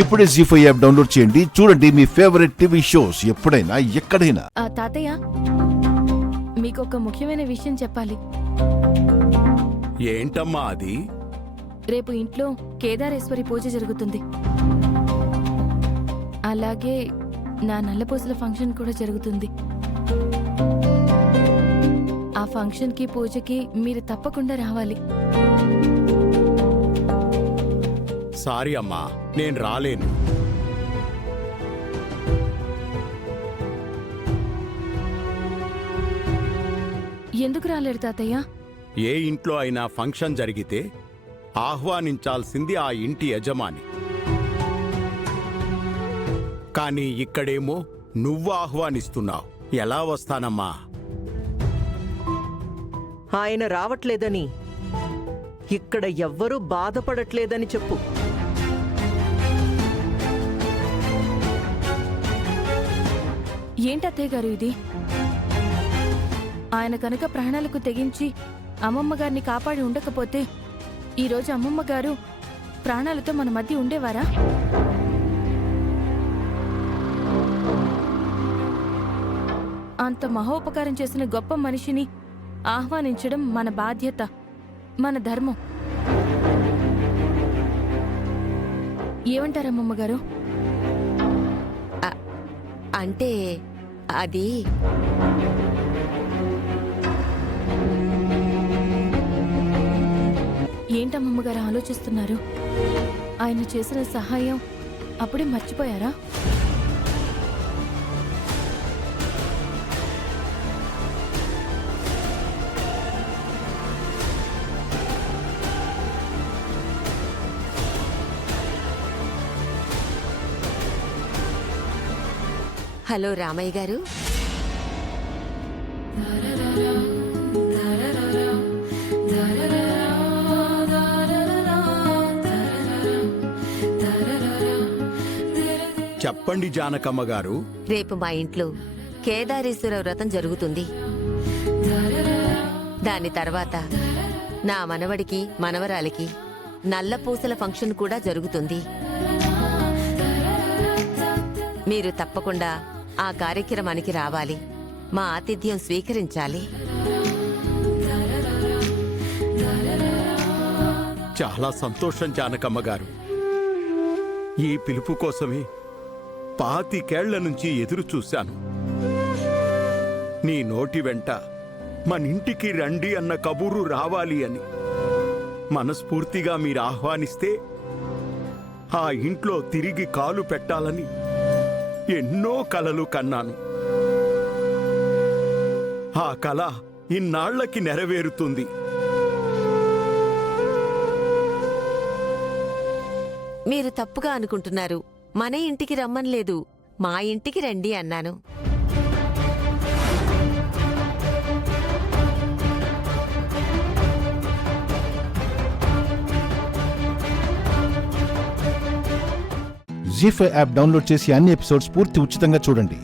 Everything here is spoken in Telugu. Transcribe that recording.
ఇప్పుడే జీ5 యాప్ డౌన్లోడ్ చేయండి. చూడండి మీ ఫేవరెట్ టీవీ షోస్ ఎప్పుడైనా ఎక్కడైనా. తాతయ్య, మీకు ఒక ముఖ్యమైన విషయం చెప్పాలి. ఏంటమ్మా అది? రేపు ఇంట్లో కేదారేశ్వరి పూజ జరుగుతుంది. అలాగే నా నల్లపూసల ఫంక్షన్ కూడా జరుగుతుంది. ఆ ఫంక్షన్కి పూజకి మీరు తప్పకుండా రావాలి. సారీ అమ్మా, నేను రాలేను. ఎందుకు రాలేరు తాతయ్య? ఏ ఇంట్లో అయినా ఫంక్షన్ జరిగితే ఆహ్వానించాల్సింది ఆ ఇంటి యజమాని. కానీ ఇక్కడేమో నువ్వు ఆహ్వానిస్తున్నావు. ఎలా వస్తానమ్మా? ఆయన రావట్లేదని, ఇక్కడ ఎవ్వరూ బాధపడట్లేదని చెప్పు. ఏంటత్తయ్య గారు ఇది? ఆయన కనుక ప్రాణాలకు తెగించి అమ్మమ్మ గారిని కాపాడి ఉండకపోతే ఈరోజు అమ్మమ్మ గారు ప్రాణాలతో మన మధ్య ఉండేవారా? అంత మహోపకారం చేసిన గొప్ప మనిషిని ఆహ్వానించడం మన బాధ్యత, మన ధర్మం. ఏమంటారమ్మమ్మ గారు? అంటే అది ఏంటమ్మమ్మగారు ఆలోచిస్తున్నారు? ఆయన చేసిన సహాయం అప్పుడే మర్చిపోయారా? హలో రామయ్య గారు. చెప్పండి జానకమ్మ గారు. రేపు మా ఇంట్లో కేదారేశ్వర వ్రతం జరుగుతుంది. దాని తర్వాత నా మనవడికి మనవరాలికి నల్లపూసల ఫంక్షన్ కూడా జరుగుతుంది. మీరు తప్పకుండా ఆ కార్యక్రమానికి రావాలి. మా ఆతిథ్యం స్వీకరించాలి. చాలా సంతోషం జానకమ్మ గారు. ఈ పిలుపు కోసమే 25 నుంచి ఎదురు చూశాను. నీ నోటి వెంట మనింటికి రండి అన్న కబూరు రావాలి అని మనస్ఫూర్తిగా మీరు ఆహ్వానిస్తే ఆ ఇంట్లో తిరిగి కాలు పెట్టాలని ఎన్నో కలలు కన్నాను. ఆ కల ఇన్నాళ్లకి నెరవేరుతుంది. మీరు తప్పుగా అనుకుంటున్నారు. మన ఇంటికి రమ్మనలేదు, మా ఇంటికి రండి అన్నాను. జీ5 యాప్ డౌన్లోడ్ చేసి అన్ని ఎపిసోడ్స్ పూర్తి ఉచితంగా చూడండి.